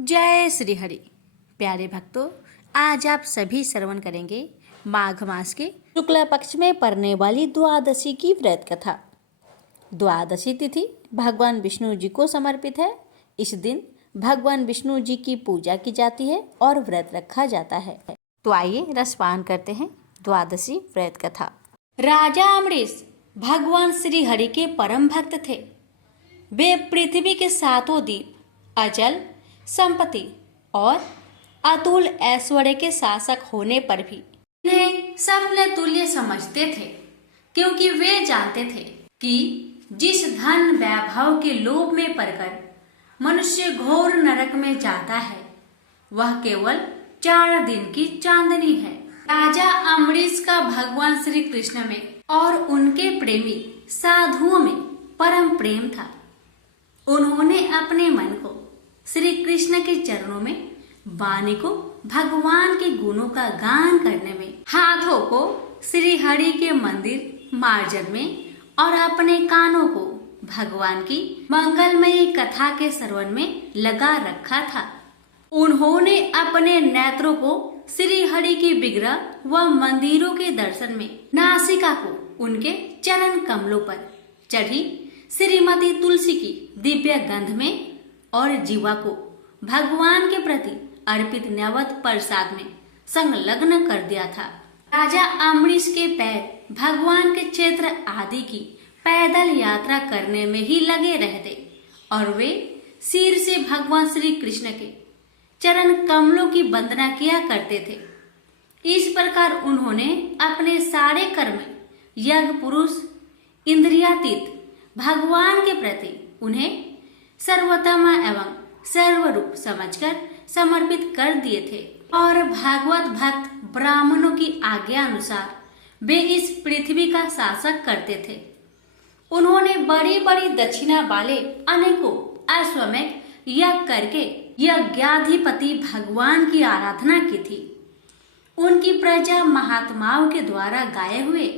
जय श्री हरि। प्यारे भक्तों, आज आप सभी श्रवण करेंगे माघ मास के शुक्ला पक्ष में पड़ने वाली द्वादशी की व्रत कथा। द्वादशी तिथि भगवान विष्णु जी को समर्पित है। इस दिन भगवान विष्णु जी की पूजा की जाती है और व्रत रखा जाता है। तो आइए रसपान करते हैं द्वादशी व्रत कथा। राजा अमरीश भगवान श्री हरि के परम भक्त थे। वे पृथ्वी के सातों द्वीप, अचल संपत्ति और अतुल ऐश्वर्य के शासक होने पर भी इन्हें सपने तुल्य समझते थे, क्योंकि वे जानते थे कि जिस धन वैभव के लोभ में पड़कर मनुष्य घोर नरक में जाता है, वह केवल 4 दिन की चांदनी है। राजा अमरीश का भगवान श्री कृष्ण में और उनके प्रेमी साधुओं में परम प्रेम था। उन्होंने अपने मन को श्री कृष्ण के चरणों में, वाणी को भगवान के गुणों का गान करने में, हाथों को श्री हरि के मंदिर मार्जन में और अपने कानों को भगवान की मंगलमयी कथा के श्रवण में लगा रखा था। उन्होंने अपने नेत्रों को श्री हरि की विग्रह व मंदिरों के दर्शन में, नासिका को उनके चरण कमलों पर चढ़ी श्रीमती तुलसी की दिव्य गंध में और जीवा को भगवान के प्रति अर्पित नैवेद्य प्रसाद में संलग्न कर दिया था। राजा अमरीश के पैर भगवान के क्षेत्र आदि की पैदल यात्रा करने में ही लगे रहते और वे सिर से भगवान श्री कृष्ण के चरण कमलों की वंदना किया करते थे। इस प्रकार उन्होंने अपने सारे कर्म यज्ञ, पुरुष, इंद्रियातीत भगवान के प्रति उन्हें सर्वोत्तम एवं सर्वरूप समझकर समर्पित कर दिए थे और भागवत भक्त ब्राह्मणों की आज्ञा अनुसार वे इस पृथ्वी का शासक करते थे। उन्होंने बड़ी बड़ी दक्षिणा वाले अनेकों अश्वमेध यज्ञ करके यज्ञाधिपति भगवान की आराधना की थी। उनकी प्रजा महात्माओं के द्वारा गाए हुए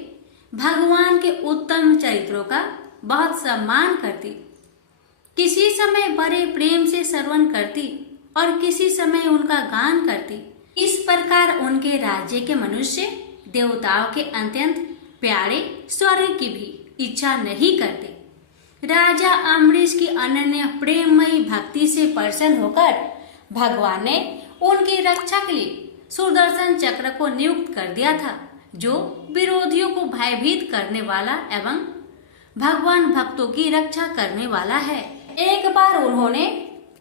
भगवान के उत्तम चरित्रों का बहुत सम्मान करती। किसी समय बड़े प्रेम से श्रवण करती और किसी समय उनका गान करती। इस प्रकार उनके राज्य के मनुष्य देवताओं के अत्यंत प्यारे स्वर्ग की भी इच्छा नहीं करते। राजा अमरीश की अनन्य प्रेममयी भक्ति से प्रसन्न होकर भगवान ने उनकी रक्षा के लिए सुदर्शन चक्र को नियुक्त कर दिया था, जो विरोधियों को भयभीत करने वाला एवं भगवान भक्तों की रक्षा करने वाला है। एक बार उन्होंने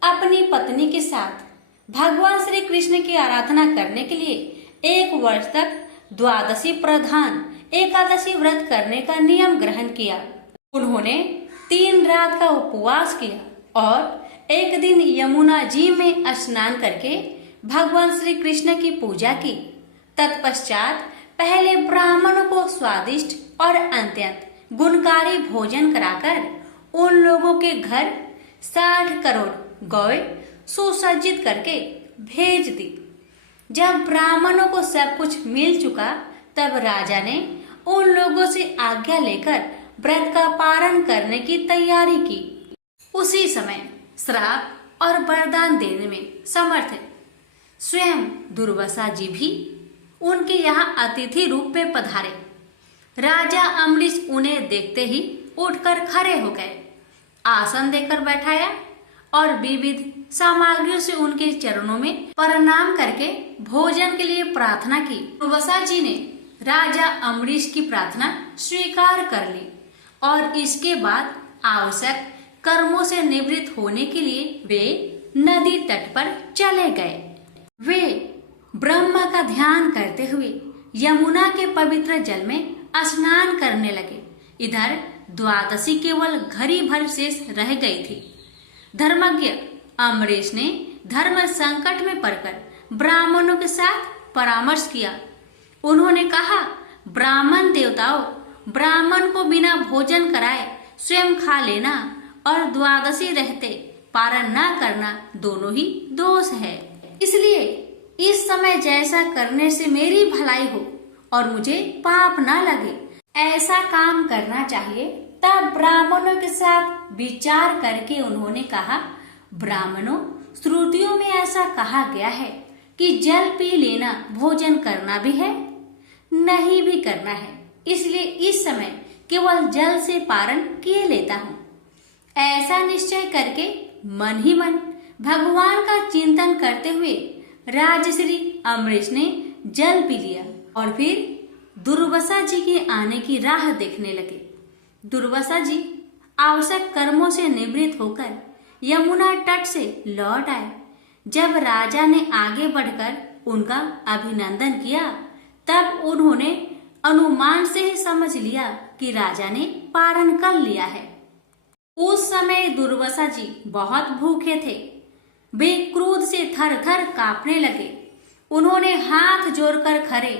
अपनी पत्नी के साथ भगवान श्री कृष्ण की आराधना करने के लिए 1 वर्ष तक द्वादशी प्रधान एकादशी व्रत करने का नियम ग्रहण किया। उन्होंने 3 रात का उपवास किया और एक दिन यमुना जी में स्नान करके भगवान श्री कृष्ण की पूजा की। तत्पश्चात पहले ब्राह्मणों को स्वादिष्ट और अत्यंत गुणकारी भोजन कराकर उन लोगों के घर 60 करोड़ गौएं सुसज्जित करके भेज दी। जब ब्राह्मणों को सब कुछ मिल चुका, तब राजा ने उन लोगों से आज्ञा लेकर व्रत का पारण करने की तैयारी की। उसी समय श्राप और वरदान देने में समर्थ स्वयं दुर्वासा जी भी उनके यहाँ अतिथि रूप में पधारे। राजा अमरीश उन्हें देखते ही उठकर खड़े हो गए, आसन देकर बैठाया और विविध सामग्रियों से उनके चरणों में प्रणाम करके भोजन के लिए प्रार्थना की। दुर्वासा जी ने राजा अमरीश की प्रार्थना स्वीकार कर ली और इसके बाद आवश्यक कर्मों से निवृत्त होने के लिए वे नदी तट पर चले गए। वे ब्रह्मा का ध्यान करते हुए यमुना के पवित्र जल में स्नान करने लगे। इधर द्वादशी केवल घड़ी भर शेष रह गई थी। धर्मज्ञ अमरीश ने धर्म संकट में पड़कर ब्राह्मणों के साथ परामर्श किया। उन्होंने कहा, ब्राह्मण देवताओं, ब्राह्मण को बिना भोजन कराए स्वयं खा लेना और द्वादशी रहते पारण न करना दोनों ही दोष है। इसलिए इस समय जैसा करने से मेरी भलाई हो और मुझे पाप न लगे, ऐसा काम करना चाहिए। तब ब्राह्मणों के साथ विचार करके उन्होंने कहा, ब्राह्मणों, श्रुतियों में ऐसा कहा गया है कि जल पी लेना भोजन करना भी है, नहीं भी करना है, इसलिए इस समय केवल जल से पारण किए लेता हूँ। ऐसा निश्चय करके मन ही मन भगवान का चिंतन करते हुए राजश्री अमरीश ने जल पी लिया और फिर दुर्वासा जी के आने की राह देखने लगे। दुर्वासा जी आवश्यक कर्मों से निवृत्त होकर यमुना तट से लौट आए। जब राजा ने आगे बढ़कर उनका अभिनंदन किया तब उन्होंने अनुमान से ही समझ लिया कि राजा ने पारण कर लिया है। उस समय दुर्वासा जी बहुत भूखे थे। वे क्रोध से थर थर कांपने लगे। उन्होंने हाथ जोड़कर खड़े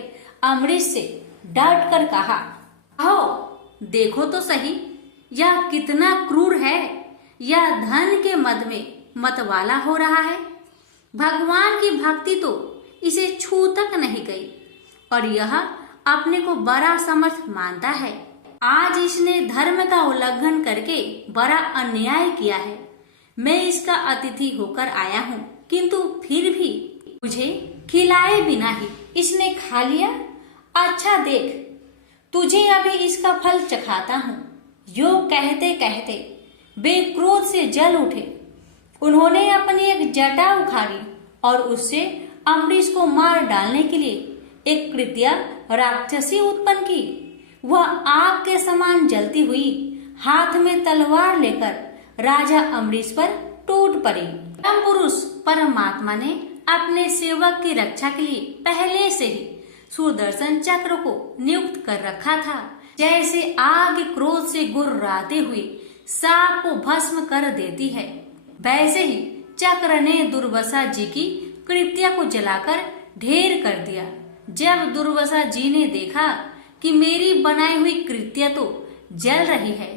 अमरीश से डट कर कहा, आओ देखो तो सही, यह कितना क्रूर है। यह धन के मद में मतवाला हो रहा है। भगवान की भक्ति तो इसे छू तक नहीं गई और यह अपने को बड़ा समर्थ मानता है। आज इसने धर्म का उल्लंघन करके बड़ा अन्याय किया है। मैं इसका अतिथि होकर आया हूँ, किंतु फिर भी मुझे खिलाए बिना ही इसने खा लिया। अच्छा देख, तुझे अभी इसका फल चखाता हूँ। यो कहते कहते वे क्रोध से जल उठे। उन्होंने अपनी एक जटा उखाड़ी और उससे अमरीश को मार डालने के लिए एक कृत्या राक्षसी उत्पन्न की। वह आग के समान जलती हुई हाथ में तलवार लेकर राजा अमरीश पर टूट पड़ी। परम पुरुष परमात्मा ने अपने सेवक की रक्षा के लिए पहले से ही सुदर्शन चक्र को नियुक्त कर रखा था। जैसे आग क्रोध से गुर्राते हुए सांप को भस्म कर देती है, वैसे ही चक्र ने दुर्वासा जी की कृत्या को जलाकर ढेर कर दिया। जब दुर्वासा जी ने देखा कि मेरी बनाई हुई कृत्या तो जल रही है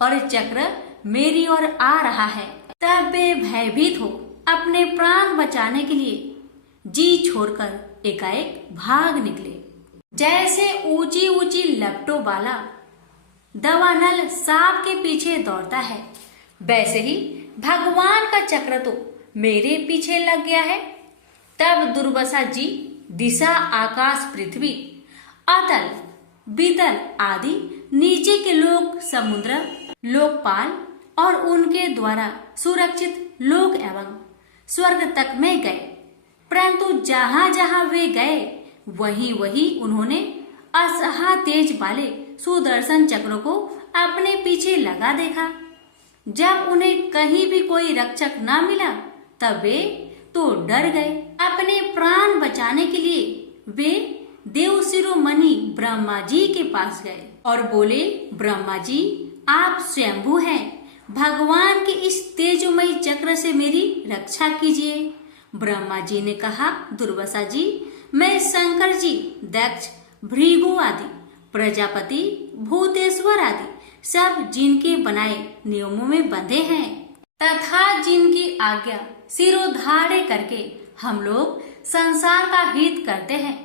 और चक्र मेरी ओर आ रहा है, तब वे भयभीत हो अपने प्राण बचाने के लिए जी छोड़कर एकाएक भाग निकले। जैसे ऊंची ऊंची लपटों वाला दवानल सांप के पीछे दौड़ता है, वैसे ही भगवान का चक्र तो मेरे पीछे लग गया है। तब दुर्वासा जी दिशा, आकाश, पृथ्वी, अतल, बीतल आदि नीचे के लोक, समुद्र, लोकपाल और उनके द्वारा सुरक्षित लोक एवं स्वर्ग तक में गए। परंतु जहां जहां वे गए वहीं वहीं उन्होंने असहा तेज वाले सुदर्शन चक्र को अपने पीछे लगा देखा। जब उन्हें कहीं भी कोई रक्षक न मिला तब वे तो डर गए। अपने प्राण बचाने के लिए वे देव शिरोमणि ब्रह्मा जी के पास गए और बोले, ब्रह्मा जी आप स्वयंभू हैं, भगवान के इस तेजोमयी चक्र से मेरी रक्षा कीजिए। ब्रह्मा जी ने कहा, दुर्वासा जी मैं शंकर जी, दक्ष, भृगु आदि, प्रजापति, भूतेश्वर आदि सब जिनके बनाए नियमों में बंधे हैं तथा जिनकी आज्ञा सिरोधार्य करके हम लोग संसार का हित करते हैं,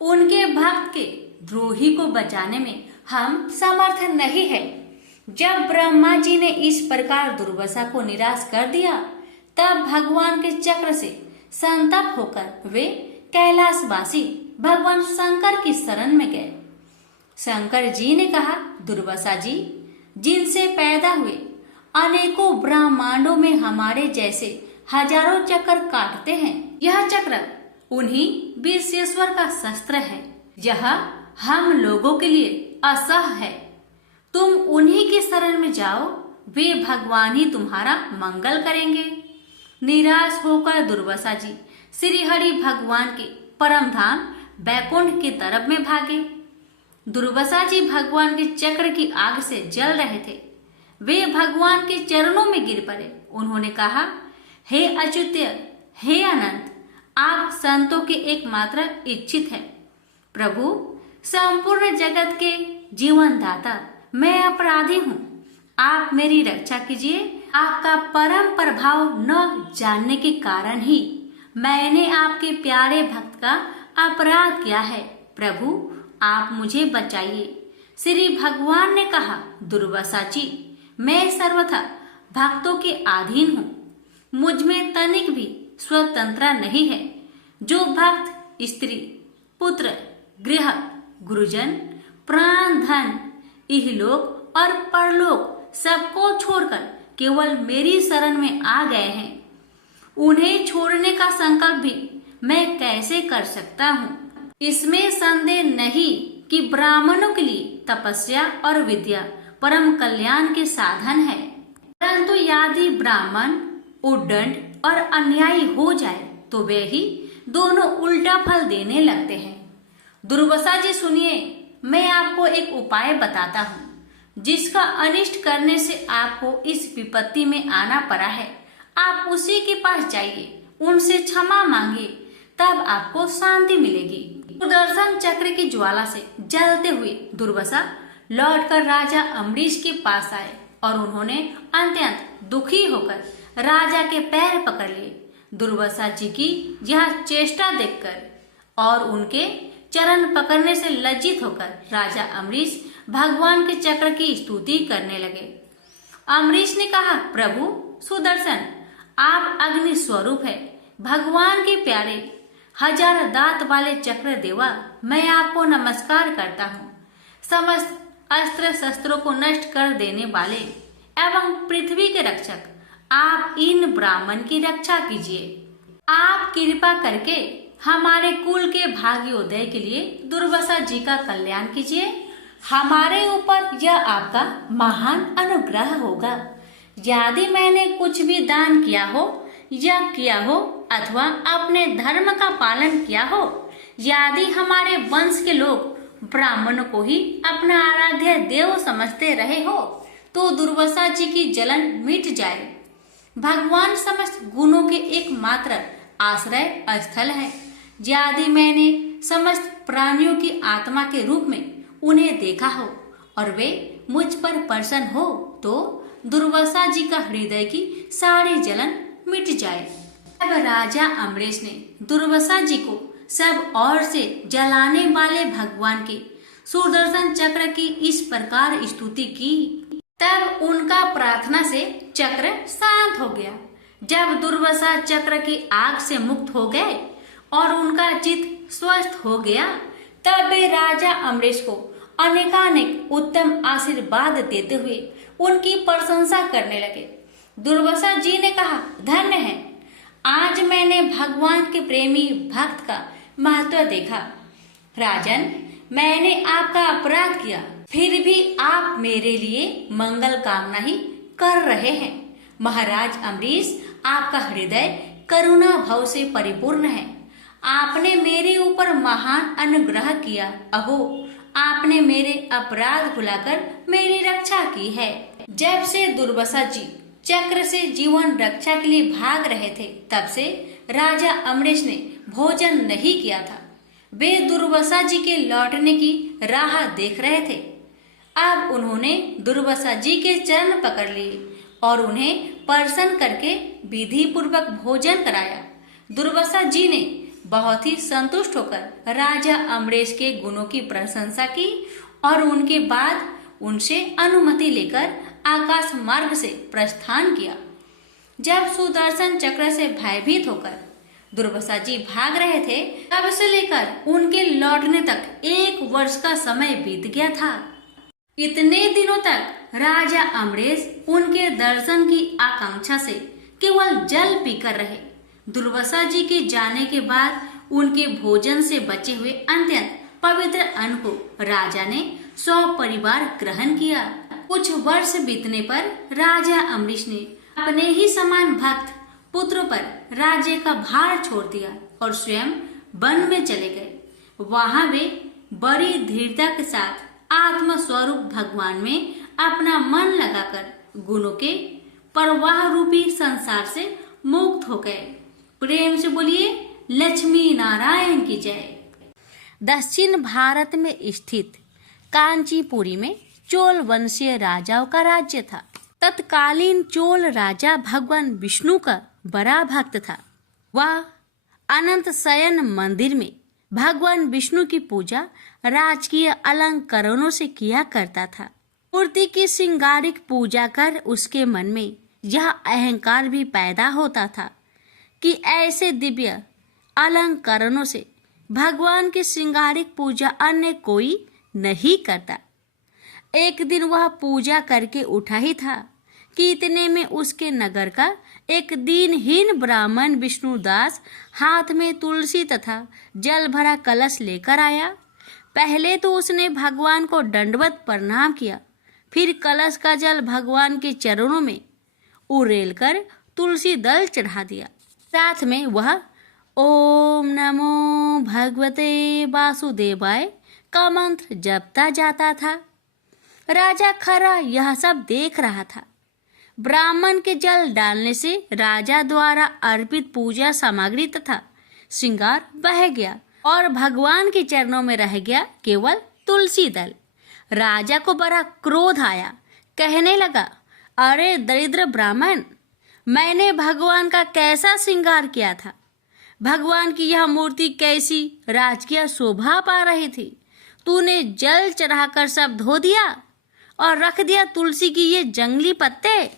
उनके भक्त के द्रोही को बचाने में हम समर्थ नहीं है। जब ब्रह्मा जी ने इस प्रकार दुर्वासा को निराश कर दिया तब भगवान के चक्र से संतप्त होकर वे कैलाशवासी भगवान शंकर की शरण में गए। शंकर जी ने कहा, दुर्वासा जी जिनसे पैदा हुए अनेकों ब्रह्मांडों में हमारे जैसे हजारों चक्र काटते हैं, यह चक्र उन्हीं विश्वेश्वर का शस्त्र है। यह हम लोगों के लिए असह है। तुम उन्हीं की शरण में जाओ, वे भगवान ही तुम्हारा मंगल करेंगे। निराश होकर दुर्वासा जी श्री हरि भगवान के परम धाम बैकुंठ की तरफ में भागे। दुर्वासा जी भगवान के चक्र की आग से जल रहे थे। वे भगवान के चरणों में गिर पड़े। उन्होंने कहा, हे अच्युत्य, हे अनंत, आप संतों के एकमात्र इच्छित हैं। प्रभु, संपूर्ण जगत के जीवन दाता, मैं अपराधी हूँ, आप मेरी रक्षा कीजिए। आपका परम प्रभाव न जानने के कारण ही मैंने आपके प्यारे भक्त का अपराध किया है। प्रभु, आप मुझे बचाइए। श्री भगवान ने कहा, दुर्वासा जी मैं सर्वथा भक्तों के अधीन हूँ। मुझ में तनिक भी स्वतंत्रता नहीं है। जो भक्त स्त्री, पुत्र, गृह, गुरुजन, प्राण, धन, इहलोक और परलोक सबको छोड़कर केवल मेरी शरण में आ गए हैं, उन्हें छोड़ने का संकल्प भी मैं कैसे कर सकता हूँ? इसमें संदेह नहीं कि ब्राह्मणों के लिए तपस्या और विद्या परम कल्याण के साधन है, परंतु यदि ब्राह्मण उद्दंड और अन्यायी हो जाए तो वे ही दोनों उल्टा फल देने लगते हैं। दुर्वासा जी सुनिए, मैं आपको एक उपाय बताता हूँ जिसका अनिष्ट करने से आपको इस विपत्ति में आना पड़ा है। आप उसी के पास जाइए, उनसे क्षमा मांगिए, तब आपको शांति मिलेगी। सुदर्शन चक्र की ज्वाला से जलते हुए दुर्वासा लौटकर राजा अम्बरीश के पास आए और उन्होंने अत्यंत दुखी होकर राजा के पैर पकड़ लिए। दुर्वासा जी की यह चेष्टा देखकर और उनके चरण पकड़ने से लज्जित होकर राजा अम्बरीश भगवान के चक्र की स्तुति करने लगे। अम्बरीश ने कहा, प्रभु सुदर्शन, आप अग्नि स्वरूप है, भगवान के प्यारे, हजार दांत वाले चक्र देवा, मैं आपको नमस्कार करता हूँ। समस्त अस्त्र शस्त्रों को नष्ट कर देने वाले एवं पृथ्वी के रक्षक, आप इन ब्राह्मण की रक्षा कीजिए। आप कृपा करके हमारे कुल के भाग्योदय के लिए दुर्वासा जी का कल्याण कीजिए। हमारे ऊपर यह आपका महान अनुग्रह होगा। यदि मैंने कुछ भी दान किया हो, यज्ञ किया हो अथवा अपने धर्म का पालन किया हो, यदि हमारे वंश के लोग ब्राह्मणों को ही अपना आराध्य देव समझते रहे हो, तो दुर्वासा जी की जलन मिट जाए। भगवान समस्त गुणों के एकमात्र आश्रय स्थल है। यदि मैंने समस्त प्राणियों की आत्मा के रूप में उन्हें देखा हो और वे मुझ पर प्रसन्न हो, तो दुर्वासा जी का हृदय की सारी जलन मिट जाए। अब राजा अम्बरीश ने दुर्वासा जी को सब ओर से जलाने वाले भगवान के सुदर्शन चक्र की इस प्रकार स्तुति की। तब उनका प्रार्थना से चक्र शांत हो गया। जब दुर्वासा चक्र की आग से मुक्त हो गए और उनका चित्त स्वस्थ हो गया, तब वे राजा अम्बरीश को अनेकानेक उत्तम आशीर्वाद देते हुए उनकी प्रशंसा करने लगे। दुर्वासा जी ने कहा, धन्य है, आज मैंने भगवान के प्रेमी भक्त का महत्व देखा। राजन, मैंने आपका अपराध किया, फिर भी आप मेरे लिए मंगल कामना ही कर रहे हैं। महाराज अम्बरीश, आपका हृदय करुणा भाव से परिपूर्ण है। आपने मेरे ऊपर महान अनुग्रह किया। अहो, आपने मेरे अपराध भुलाकर मेरी रक्षा की है। जब से दुर्वासा जी चक्र से जीवन रक्षा के लिए भाग रहे थे, तब से राजा अम्बरीश ने भोजन नहीं किया था। वे दुर्वासा जी के लौटने की राह देख रहे थे। अब उन्होंने दुर्वासा जी के चरण पकड़ लिए और उन्हें प्रसन्न करके विधि पूर्वक भोजन कराया। दुर्वासा जी ने बहुत ही संतुष्ट होकर राजा अम्बरीश के गुणों की प्रशंसा की और उनके बाद उनसे अनुमति लेकर आकाश मार्ग से प्रस्थान किया। जब सुदर्शन चक्र से भयभीत होकर दुर्वासा जी भाग रहे थे, तब से लेकर उनके लौटने तक 1 वर्ष का समय बीत गया था। इतने दिनों तक राजा अम्बरीश उनके दर्शन की आकांक्षा से केवल जल पीकर रहे। दुर्वासा जी के जाने के बाद उनके भोजन से बचे हुए अत्यंत पवित्र अन्न को राजा ने सपरिवार ग्रहण किया। कुछ वर्ष बीतने पर राजा अम्बरीश ने अपने ही समान भक्त पुत्र पर राज्य का भार छोड़ दिया और स्वयं वन में चले गए। वहां वे बड़ी दृढ़ता के साथ आत्म स्वरूप भगवान में अपना मन लगाकर गुणों के प्रवाह रूपी संसार से मुक्त हो गए। प्रेम से बोलिए लक्ष्मी नारायण की जय। दक्षिण भारत में स्थित कांचीपुरी में चोल वंशीय राजाओं का राज्य था। तत्कालीन चोल राजा भगवान विष्णु का बड़ा भक्त था। वह अनंत शयन मंदिर में भगवान विष्णु की पूजा राजकीय अलंकरणों से किया करता था। मूर्ति की श्रृंगारिक पूजा कर उसके मन में यह अहंकार भी पैदा होता था कि ऐसे दिव्य अलंकरणों से भगवान की श्रृंगारिक पूजा अन्य कोई नहीं करता। एक दिन वह पूजा करके उठा ही था कि इतने में उसके नगर का एक दीनहीन ब्राह्मण विष्णुदास हाथ में तुलसी तथा जल भरा कलश लेकर आया। पहले तो उसने भगवान को दंडवत प्रणाम किया, फिर कलश का जल भगवान के चरणों में उड़ेल कर तुलसी दल चढ़ा दिया। साथ में वह ओम नमो भगवते वासुदेवाय का मंत्र जपता जाता था। राजा खरा यह सब देख रहा था। ब्राह्मण के जल डालने से राजा द्वारा अर्पित पूजा सामग्री तथा श्रृंगार बह गया और भगवान के चरणों में रह गया केवल तुलसी दल। राजा को बड़ा क्रोध आया, कहने लगा, अरे दरिद्र ब्राह्मण, मैंने भगवान का कैसा श्रृंगार किया था। भगवान की यह मूर्ति कैसी राजकीय शोभा पा रही थी, तूने जल चढ़ाकर सब धो दिया और रख दिया तुलसी की ये जंगली पत्ते।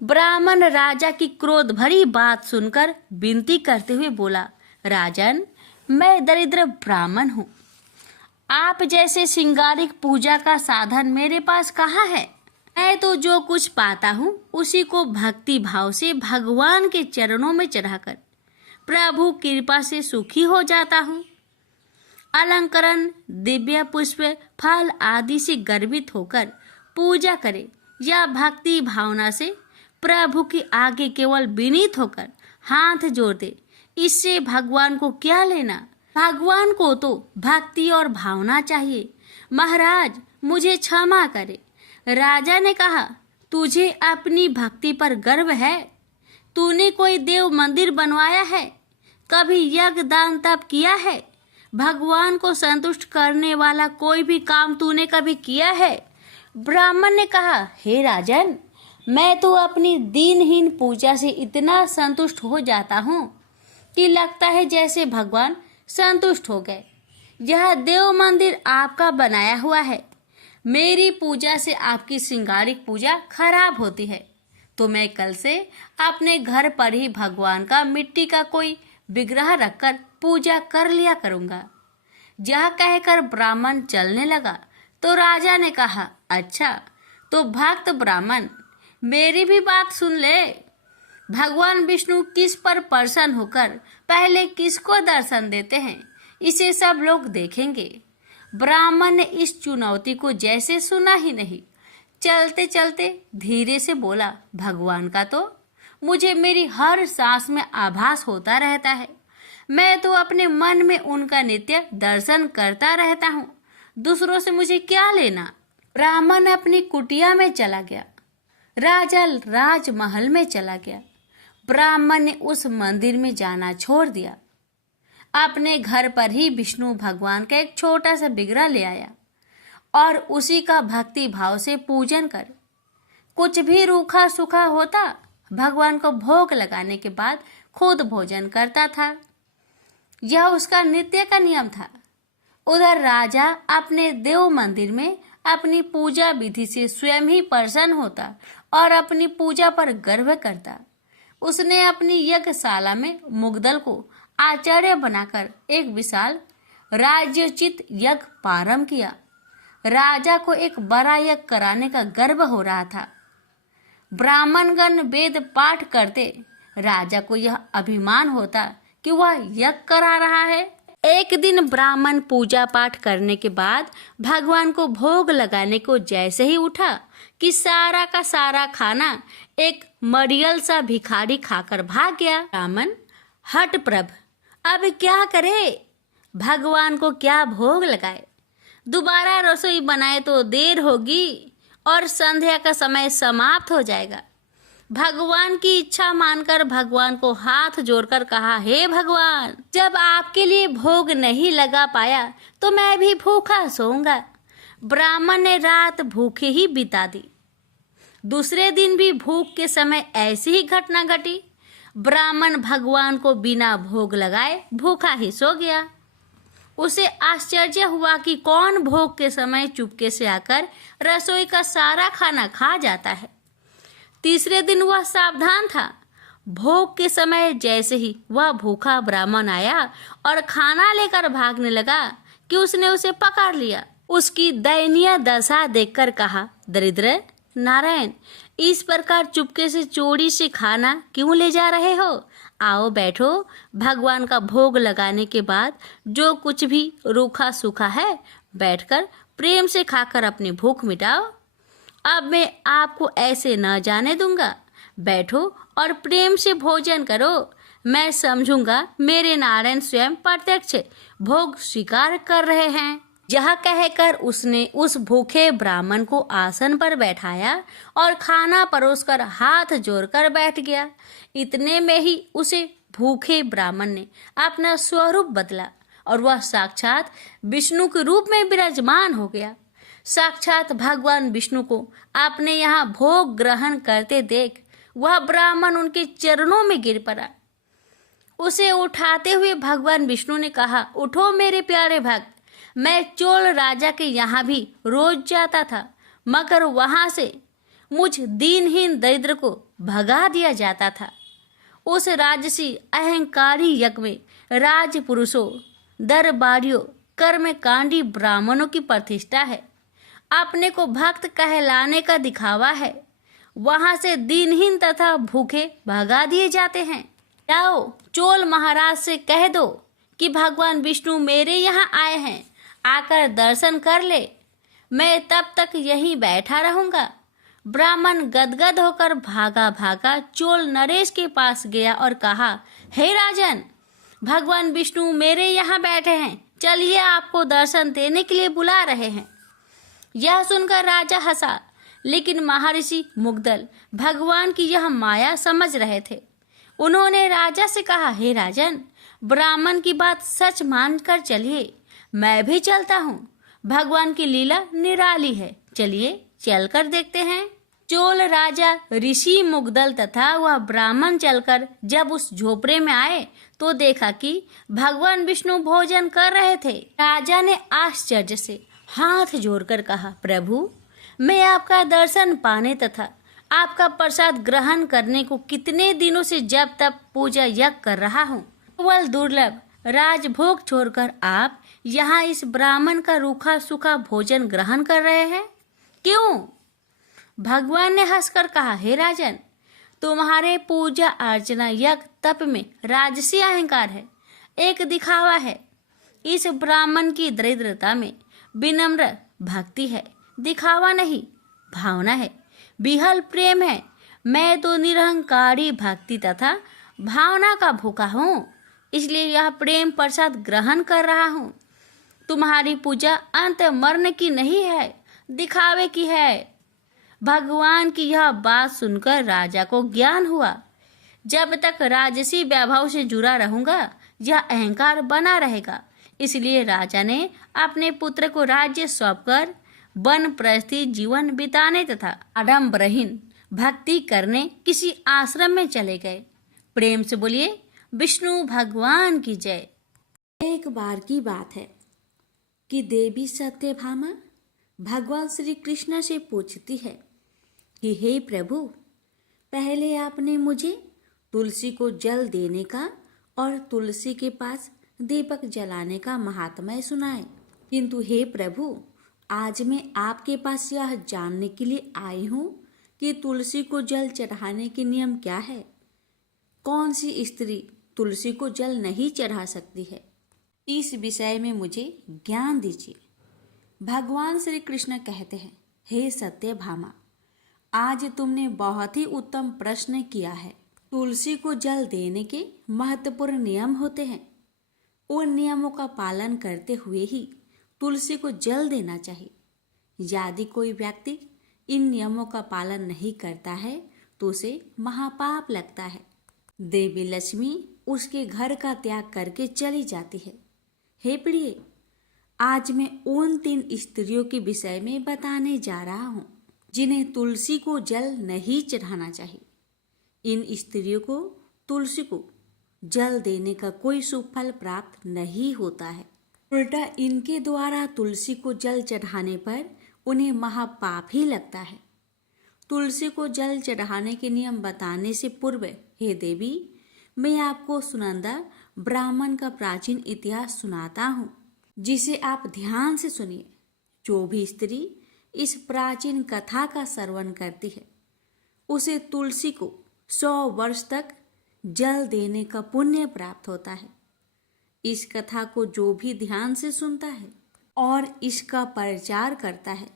ब्राह्मण राजा की क्रोध भरी बात सुनकर विनती करते हुए बोला, राजन, मैं दरिद्र ब्राह्मण हूँ, आप जैसे श्रृंगारिक पूजा का साधन मेरे पास कहाँ है। मैं तो जो कुछ पाता हूँ उसी को भक्ति भाव से भगवान के चरणों में चढ़ाकर प्रभु कृपा से सुखी हो जाता हूँ। अलंकरण, दिव्य पुष्प, फल आदि से गर्वित होकर पूजा करे या भक्ति भावना से प्रभु के आगे केवल विनीत होकर हाथ जोड़ दे, इससे भगवान को क्या लेना। भगवान को तो भक्ति और भावना चाहिए। महाराज, मुझे क्षमा करे। राजा ने कहा, तुझे अपनी भक्ति पर गर्व है? तूने कोई देव मंदिर बनवाया है? कभी यज्ञ दान तप किया है? भगवान को संतुष्ट करने वाला कोई भी काम तूने कभी किया है? ब्राह्मण ने कहा, हे राजन, मैं तो अपनी दीनहीन पूजा से इतना संतुष्ट हो जाता हूँ कि लगता है जैसे भगवान संतुष्ट हो गए। यह देव मंदिर आपका बनाया हुआ है। मेरी पूजा से आपकी श्रृंगारिक पूजा खराब होती है, तो मैं कल से अपने घर पर ही भगवान का मिट्टी का कोई विग्रह रखकर पूजा कर लिया करूँगा। यह कहकर ब्राह्मण चलने लगा तो राजा ने कहा, अच्छा तो भक्त ब्राह्मण, मेरी भी बात सुन ले। भगवान विष्णु किस पर प्रसन्न होकर पहले किसको दर्शन देते हैं, इसे सब लोग देखेंगे। ब्राह्मण ने इस चुनौती को जैसे सुना ही नहीं, चलते चलते धीरे से बोला, भगवान का तो मुझे मेरी हर सांस में आभास होता रहता है। मैं तो अपने मन में उनका नित्य दर्शन करता रहता हूँ, दूसरों से मुझे क्या लेना। ब्राह्मण अपनी कुटिया में चला गया, राजा राजमहल में चला गया। ब्राह्मण ने उस मंदिर में जाना छोड़ दिया। अपने घर पर ही विष्णु भगवान का एक छोटा सा विग्रह ले आया और उसी का भक्ति भाव से पूजन कर कुछ भी रूखा सूखा होता भगवान को भोग लगाने के बाद खुद भोजन करता था। यह उसका नित्य का नियम था। उधर राजा अपने देव मंदिर में अपनी पूजा विधि से स्वयं ही प्रसन्न होता और अपनी पूजा पर गर्व करता। उसने अपनी यज्ञशाला में मुग्दल को आचार्य बनाकर एक विशाल राज्योचित यज्ञ प्रारंभ किया। राजा को एक बड़ा यज्ञ कराने का गर्व हो रहा था। ब्राह्मणगण वेद पाठ करते, राजा को यह अभिमान होता कि वह यज्ञ करा रहा है। एक दिन ब्राह्मण पूजा पाठ करने के बाद भगवान को भोग लगाने को जैसे ही उठा कि सारा का सारा खाना एक मरियल सा भिखारी खाकर भाग गया। ब्राह्मण हठप्रभ, अब क्या करे, भगवान को क्या भोग लगाए। दोबारा रसोई बनाए तो देर होगी और संध्या का समय समाप्त हो जाएगा। भगवान की इच्छा मानकर भगवान को हाथ जोड़कर कहा, हे भगवान, जब आपके लिए भोग नहीं लगा पाया तो मैं भी भूखा सोऊंगा। ब्राह्मण ने रात भूखे ही बिता दी। दूसरे दिन भी भूख के समय ऐसी ही घटना घटी। ब्राह्मण भगवान को बिना भोग लगाए भूखा ही सो गया। उसे आश्चर्य हुआ कि कौन भोग के समय चुपके से आकर रसोई का सारा खाना खा जाता है। तीसरे दिन वह सावधान था। भोग के समय जैसे ही वह भूखा ब्राह्मण आया और खाना लेकर भागने लगा कि उसने उसे पकड़ लिया। उसकी दयनीय दशा देखकर कहा, दरिद्र नारायण, इस प्रकार चुपके से चोरी से खाना क्यों ले जा रहे हो? आओ बैठो, भगवान का भोग लगाने के बाद जो कुछ भी रूखा सूखा है बैठकर प्रेम से खाकर अपनी भूख मिटाओ। अब मैं आपको ऐसे न जाने दूंगा। बैठो और प्रेम से भोजन करो। मैं समझूंगा मेरे नारायण स्वयं प्रत्यक्ष भोग स्वीकार कर रहे हैं। यह कहकर उसने उस भूखे ब्राह्मण को आसन पर बैठाया और खाना परोसकर हाथ जोड़कर बैठ गया। इतने में ही उसे भूखे ब्राह्मण ने अपना स्वरूप बदला और वह साक्षात विष्णु के रूप में विराजमान हो गया। साक्षात भगवान विष्णु को आपने यहाँ भोग ग्रहण करते देख वह ब्राह्मण उनके चरणों में गिर पड़ा। उसे उठाते हुए भगवान विष्णु ने कहा, उठो मेरे प्यारे भक्त, मैं चोल राजा के यहाँ भी रोज जाता था, मगर वहां से मुझ दीनहीन दरिद्र को भगा दिया जाता था। उस राजसी अहंकारी यज्ञ में राजपुरुषों, दरबारियों, कर्मकांडी ब्राह्मणों की प्रतिष्ठा है। अपने को भक्त कहलाने का दिखावा है। वहां से दीनहीन तथा भूखे भगा दिए जाते हैं। जाओ चोल महाराज से कह दो कि भगवान विष्णु मेरे यहाँ आए हैं, आकर दर्शन कर ले। मैं तब तक यहीं बैठा रहूंगा। ब्राह्मण गदगद होकर भागा भागा चोल नरेश के पास गया और कहा, हे राजन, भगवान विष्णु मेरे यहाँ बैठे हैं, चलिए आपको दर्शन देने के लिए बुला रहे हैं। यह सुनकर राजा हंसा, लेकिन महर्षि मुग्दल भगवान की यह माया समझ रहे थे। उन्होंने राजा से कहा, हे राजन, ब्राह्मण की बात सच मानकर चलिए, मैं भी चलता हूँ। भगवान की लीला निराली है, चलिए चलकर देखते हैं। चोल राजा ऋषि मुग्दल तथा वह ब्राह्मण चलकर जब उस झोपड़े में आए तो देखा कि भगवान विष्णु भोजन कर रहे थे। राजा ने आश्चर्य से हाथ जोड़कर कहा, प्रभु, मैं आपका दर्शन पाने तथा आपका प्रसाद ग्रहण करने को कितने दिनों से जब तब पूजा यज्ञ कर रहा हूँ। केवल दुर्लभ राजभोग छोड़कर आप यहाँ इस ब्राह्मण का रूखा सूखा भोजन ग्रहण कर रहे हैं, क्यों? भगवान ने हंसकर कहा, हे राजन, तुम्हारे पूजा अर्चना यज्ञ तप में राजसी अहंकार है, एक दिखावा है। इस ब्राह्मण की दरिद्रता में विनम्र भक्ति है, दिखावा नहीं, भावना है, विहल प्रेम है। मैं तो निरहंकारी भक्ति तथा भावना का भूखा हूँ, इसलिए यह प्रेम प्रसाद ग्रहण कर रहा हूँ। तुम्हारी पूजा अंत मरण की नहीं है, दिखावे की है। भगवान की यह बात सुनकर राजा को ज्ञान हुआ। जब तक राजसी वैभव से जुड़ा रहूंगा यह अहंकार बना रहेगा। इसलिए राजा ने अपने पुत्र को राज्य सौंपकर वन प्रस्थी जीवन बिताने तथा आडंबरहीन भक्ति करने किसी आश्रम में चले गए। प्रेम से बोलिए विष्णु भगवान की जय। एक बार की बात है कि देवी सत्यभामा भगवान श्री कृष्ण से पूछती है कि हे प्रभु, पहले आपने मुझे तुलसी को जल देने का और तुलसी के पास दीपक जलाने का महात्म्य सुनाए, किंतु हे प्रभु, आज मैं आपके पास यह जानने के लिए आई हूँ कि तुलसी को जल चढ़ाने के नियम क्या है। कौन सी स्त्री तुलसी को जल नहीं चढ़ा सकती है, इस विषय में मुझे ज्ञान दीजिए। भगवान श्री कृष्ण कहते हैं, हे सत्यभामा, आज तुमने बहुत ही उत्तम प्रश्न किया है। तुलसी को जल देने के महत्वपूर्ण नियम होते हैं। उन नियमों का पालन करते हुए ही तुलसी को जल देना चाहिए। यदि कोई व्यक्ति इन नियमों का पालन नहीं करता है तो उसे महापाप लगता है। देवी लक्ष्मी उसके घर का त्याग करके चली जाती है। हे प्रिय, आज मैं उन 3 स्त्रियों के विषय में बताने जा रहा हूँ जिन्हें तुलसी को जल नहीं चढ़ाना चाहिए। इन स्त्रियों को तुलसी को जल देने का कोई शुभ फल प्राप्त नहीं होता है, उल्टा इनके द्वारा तुलसी को जल चढ़ाने पर उन्हें महापाप ही लगता है। तुलसी को जल चढ़ाने के नियम बताने से पूर्व हे देवी, मैं आपको सुनंदा ब्राह्मण का प्राचीन इतिहास सुनाता हूँ, जिसे आप ध्यान से सुनिए। जो भी स्त्री इस प्राचीन कथा का श्रवण करती है, उसे तुलसी को 100 वर्ष तक जल देने का पुण्य प्राप्त होता है। इस कथा को जो भी ध्यान से सुनता है और इसका प्रचार करता है,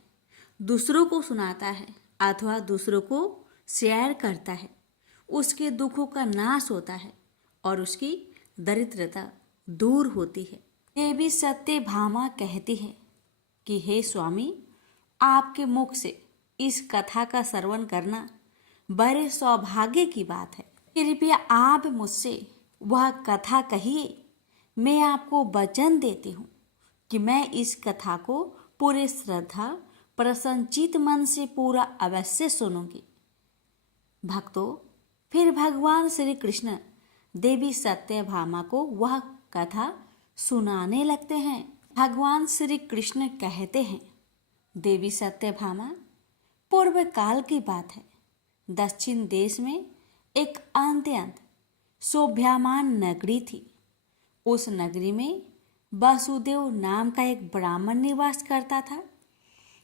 दूसरों को सुनाता है अथवा दूसरों को शेयर करता है, उसके दुखों का नाश होता है और उसकी दरिद्रता दूर होती है। देवी सत्यभामा कहती है कि हे स्वामी, आपके मुख से इस कथा का श्रवण करना बड़े सौभाग्य की बात है। कृपया आप मुझसे वह कथा कहिए। मैं आपको वचन देती हूँ कि मैं इस कथा को पूरे श्रद्धा प्रसन्नचित मन से पूरा अवश्य सुनूंगी। भक्तों, फिर भगवान श्री कृष्ण देवी सत्यभामा को वह कथा सुनाने लगते हैं। भगवान श्री कृष्ण कहते हैं, देवी सत्यभामा, पूर्व काल की बात है। दक्षिण देश में एक अत्यंत शोभायमान नगरी थी। उस नगरी में वसुदेव नाम का एक ब्राह्मण निवास करता था।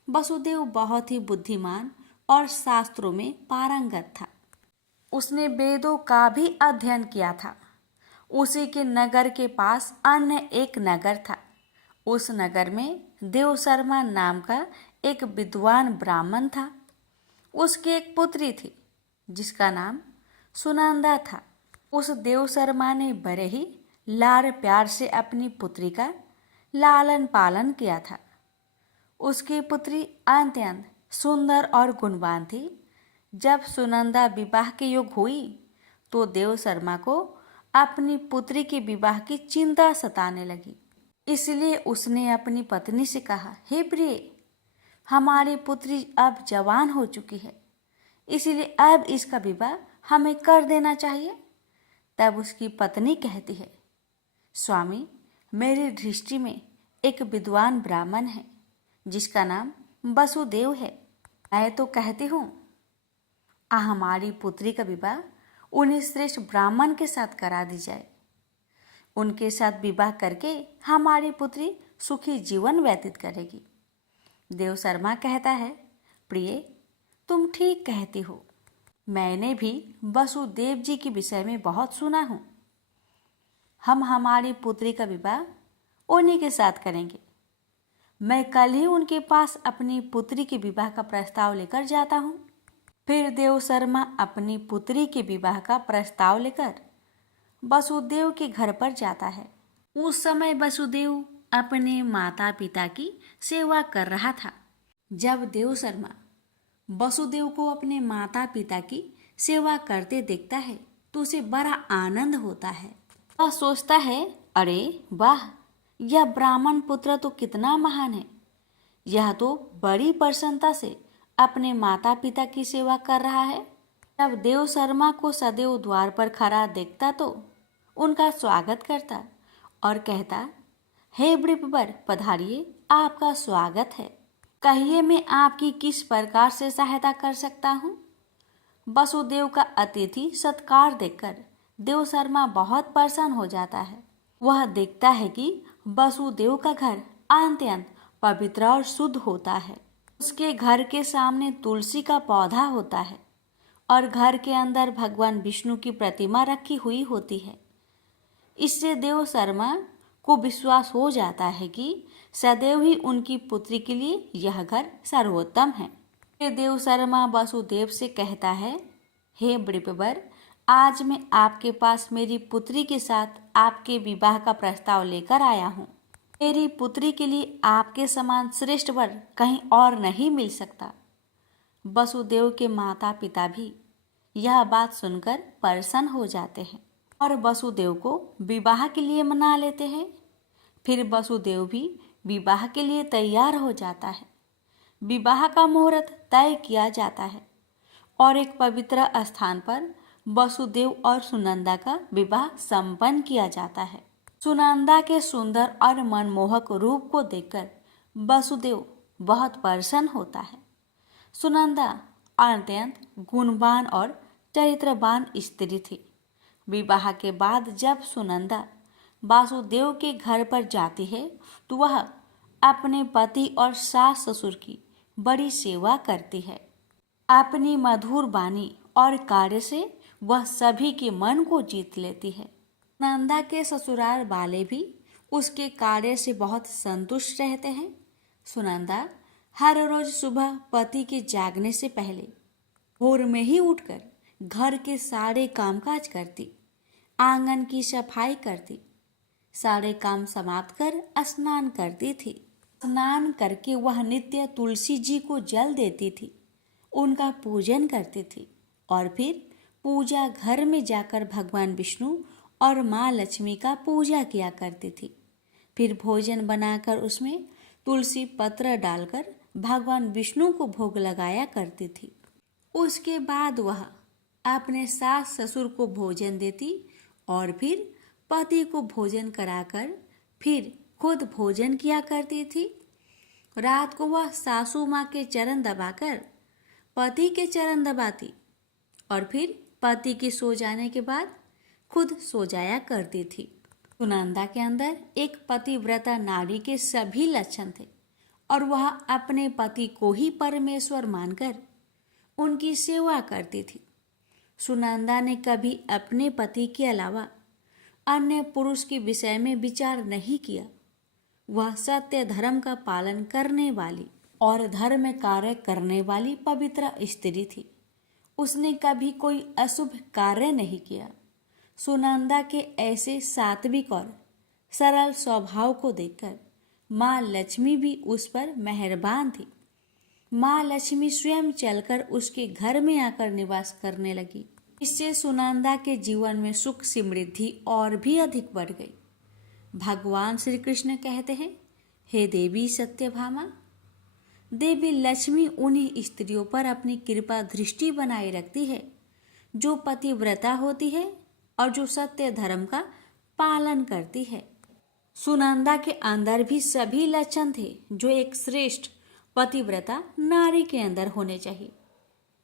वसुदेव बहुत ही बुद्धिमान और शास्त्रों में पारंगत था। उसने वेदों का भी अध्ययन किया था। उसी के नगर के पास अन्य एक नगर था। उस नगर में देवशर्मा नाम का एक विद्वान ब्राह्मण था। उसकी एक पुत्री थी जिसका नाम सुनंदा था। उस देवशर्मा ने बड़े ही लाड़ प्यार से अपनी पुत्री का लालन पालन किया था। उसकी पुत्री अत्यंत सुंदर और गुणवान थी। जब सुनंदा विवाह के योग हुई तो देवशर्मा को अपनी पुत्री के विवाह की चिंता सताने लगी। इसलिए उसने अपनी पत्नी से कहा, हे प्रिय, हमारी पुत्री अब जवान हो चुकी है, इसलिए अब इसका विवाह हमें कर देना चाहिए। तब उसकी पत्नी कहती है, स्वामी, मेरी दृष्टि में एक विद्वान ब्राह्मण है जिसका नाम वसुदेव है। मैं तो कहती हूँ हमारी पुत्री का विवाह उन्हें श्रेष्ठ ब्राह्मण के साथ करा दी जाए। उनके साथ विवाह करके हमारी पुत्री सुखी जीवन व्यतीत करेगी। देवशर्मा कहता है, प्रिय, तुम ठीक कहती हो। मैंने भी वसुदेव जी के विषय में बहुत सुना हूँ। हम हमारी पुत्री का विवाह उन्हीं के साथ करेंगे। मैं कल ही उनके पास अपनी पुत्री के विवाह का प्रस्ताव लेकर जाता हूँ। फिर देवशर्मा अपनी पुत्री के विवाह का प्रस्ताव लेकर वसुदेव के घर पर जाता है। उस समय वसुदेव अपने माता पिता की सेवा कर रहा था। जब देवशर्मा वसुदेव को अपने माता पिता की सेवा करते देखता है तो उसे बड़ा आनंद होता है। वह सोचता है, अरे वाह, यह ब्राह्मण पुत्र तो कितना महान है। यह तो बड़ी प्रसन्नता से अपने माता पिता की सेवा कर रहा है। जब देवशर्मा को सदैव द्वार पर खड़ा देखता तो उनका स्वागत करता और कहता, हे वृषवर, पधारिए, आपका स्वागत है। कहिए मैं आपकी किस प्रकार से सहायता कर सकता हूँ। वसुदेव का अतिथि सत्कार देखकर देवशर्मा बहुत प्रसन्न हो जाता है। वह देखता है कि वसुदेव का घर अत्यंत पवित्र और शुद्ध होता है। उसके घर के सामने तुलसी का पौधा होता है और घर के अंदर भगवान विष्णु की प्रतिमा रखी हुई होती है। इससे देवशर्मा को विश्वास हो जाता है कि सदैव ही उनकी पुत्री के लिए यह घर सर्वोत्तम है। फिर देवशर्मा वसुदेव से कहता है, हे वृषवर, आज मैं आपके पास मेरी पुत्री के साथ आपके विवाह का प्रस्ताव लेकर आया हूँ। मेरी पुत्री के लिए आपके समान श्रेष्ठ वर कहीं और नहीं मिल सकता। वसुदेव के माता पिता भी यह बात सुनकर प्रसन्न हो जाते हैं और वसुदेव को विवाह के लिए मना लेते हैं। फिर वसुदेव भी विवाह के लिए तैयार हो जाता है। विवाह का मुहूर्त तय किया जाता है और एक पवित्र स्थान पर वसुदेव और सुनंदा का विवाह संपन्न किया जाता है। सुनंदा के सुंदर और मनमोहक रूप को देखकर वसुदेव बहुत प्रसन्न होता है। सुनंदा अत्यंत गुणवान और चरित्रवान स्त्री थी। विवाह के बाद जब सुनंदा वासुदेव के घर पर जाती है तो वह अपने पति और सास ससुर की बड़ी सेवा करती है। अपनी मधुर वाणी और कार्य से वह सभी के मन को जीत लेती है। नंदा के ससुराल वाले भी उसके कार्य से बहुत संतुष्ट रहते हैं। सुनंदा हर रोज सुबह पति के जागने से पहले भोर में ही उठकर घर के सारे कामकाज करती, आंगन की सफाई करती, सारे काम समाप्त कर स्नान करती थी। स्नान करके वह नित्य तुलसी जी को जल देती थी, उनका पूजन करती थी और फिर पूजा घर में जाकर भगवान विष्णु और माँ लक्ष्मी का पूजा किया करती थी। फिर भोजन बनाकर उसमें तुलसी पत्र डालकर भगवान विष्णु को भोग लगाया करती थी। उसके बाद वह अपने सास ससुर को भोजन देती और फिर पति को भोजन कराकर फिर खुद भोजन किया करती थी। रात को वह सासू माँ के चरण दबाकर पति के चरण दबाती और फिर पति के सो जाने के बाद खुद सो जाया करती थी। सुनंदा के अंदर एक पतिव्रता नारी के सभी लक्षण थे और वह अपने पति को ही परमेश्वर मानकर उनकी सेवा करती थी। सुनंदा ने कभी अपने पति के अलावा अन्य पुरुष के विषय में विचार नहीं किया। वह सत्य धर्म का पालन करने वाली और धर्म कार्य करने वाली पवित्र स्त्री थी। उसने कभी कोई अशुभ कार्य नहीं किया। सुनंदा के ऐसे सात्विक और सरल स्वभाव को देखकर माँ लक्ष्मी भी उस पर मेहरबान थी। माँ लक्ष्मी स्वयं चलकर उसके घर में आकर निवास करने लगी। इससे सुनंदा के जीवन में सुख समृद्धि और भी अधिक बढ़ गई। भगवान श्री कृष्ण कहते हैं, हे देवी सत्यभामा, देवी लक्ष्मी उन्हीं स्त्रियों पर अपनी कृपा दृष्टि बनाए रखती है जो पतिव्रता होती है और जो सत्य धर्म का पालन करती है। सुनंदा के अंदर भी सभी लक्षण थे जो एक श्रेष्ठ पतिव्रता नारी के अंदर होने चाहिए।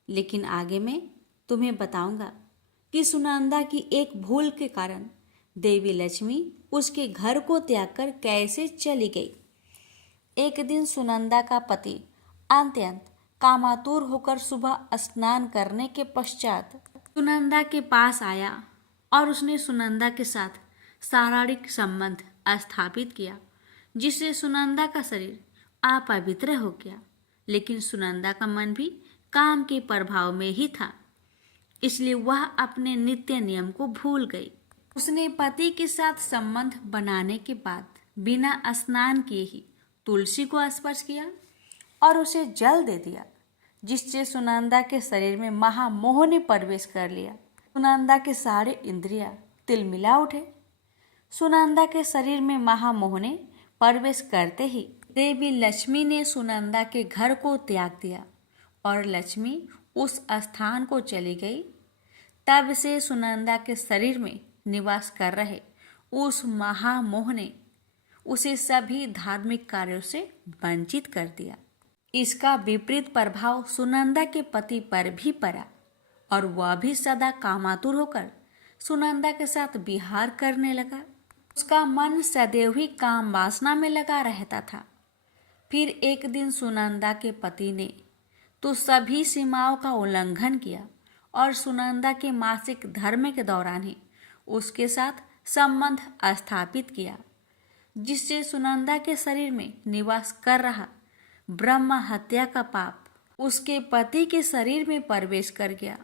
लेकिन आगे मैं तुम्हें बताऊंगा कि सुनंदा की एक भूल के कारण देवी लक्ष्मी उसके घर को त्याग कर कैसे चली गई। एक दिन सुनंदा का पति अत्यंत कामातुर होकर सुबह स्नान करने के पश्चात सुनंदा के पास आया और उसने सुनंदा के साथ शारीरिक संबंध स्थापित किया, जिससे सुनंदा का शरीर अपवित्र हो गया। लेकिन सुनंदा का मन भी काम के प्रभाव में ही था, इसलिए वह अपने नित्य नियम को भूल गई। उसने पति के साथ संबंध बनाने के बाद बिना स्नान किए ही तुलसी को स्पर्श किया और उसे जल दे दिया, जिससे सुनंदा के शरीर में महामोह ने प्रवेश कर लिया। सुनंदा के सारे इंद्रियां तिलमिला उठे। सुनंदा के शरीर में महामोह ने प्रवेश करते ही देवी लक्ष्मी ने सुनंदा के घर को त्याग दिया और लक्ष्मी उस स्थान को चली गई। तब से सुनंदा के शरीर में निवास कर रहे उस महामोह ने उसे सभी धार्मिक कार्यों से वंचित कर दिया। इसका विपरीत प्रभाव सुनंदा के पति पर भी पड़ा और वह भी सदा कामातुर होकर सुनंदा के साथ विहार करने लगा। उसका मन सदैव ही काम वासना में लगा रहता था। फिर एक दिन सुनंदा के पति ने तो सभी सीमाओं का उल्लंघन किया और सुनंदा के मासिक धर्म के दौरान ही उसके साथ संबंध स्थापित किया, जिससे सुनंदा के शरीर में निवास कर रहा ब्रह्म हत्या का पाप उसके पति के शरीर में प्रवेश कर गया।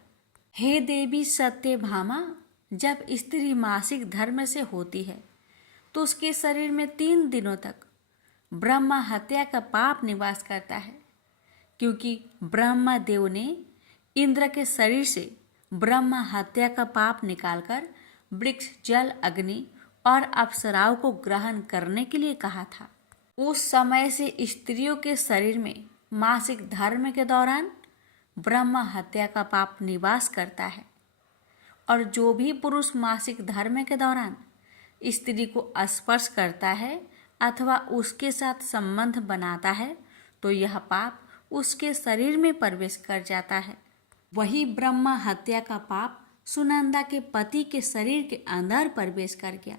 हे देवी सत्यभामा, जब स्त्री मासिक धर्म से होती है तो उसके शरीर में 3 दिनों तक ब्रह्म हत्या का पाप निवास करता है, क्योंकि ब्रह्म देव ने इंद्र के शरीर से ब्रह्म हत्या का पाप निकालकर वृक्ष, जल, अग्नि और अप्सराओं को ग्रहण करने के लिए कहा था। उस समय से स्त्रियों के शरीर में मासिक धर्म के दौरान ब्रह्म हत्या का पाप निवास करता है और जो भी पुरुष मासिक धर्म के दौरान स्त्री को स्पर्श करता है अथवा उसके साथ संबंध बनाता है तो यह पाप उसके शरीर में प्रवेश कर जाता है। वही ब्रह्मा हत्या का पाप सुनंदा के पति के शरीर के अंदर प्रवेश कर गया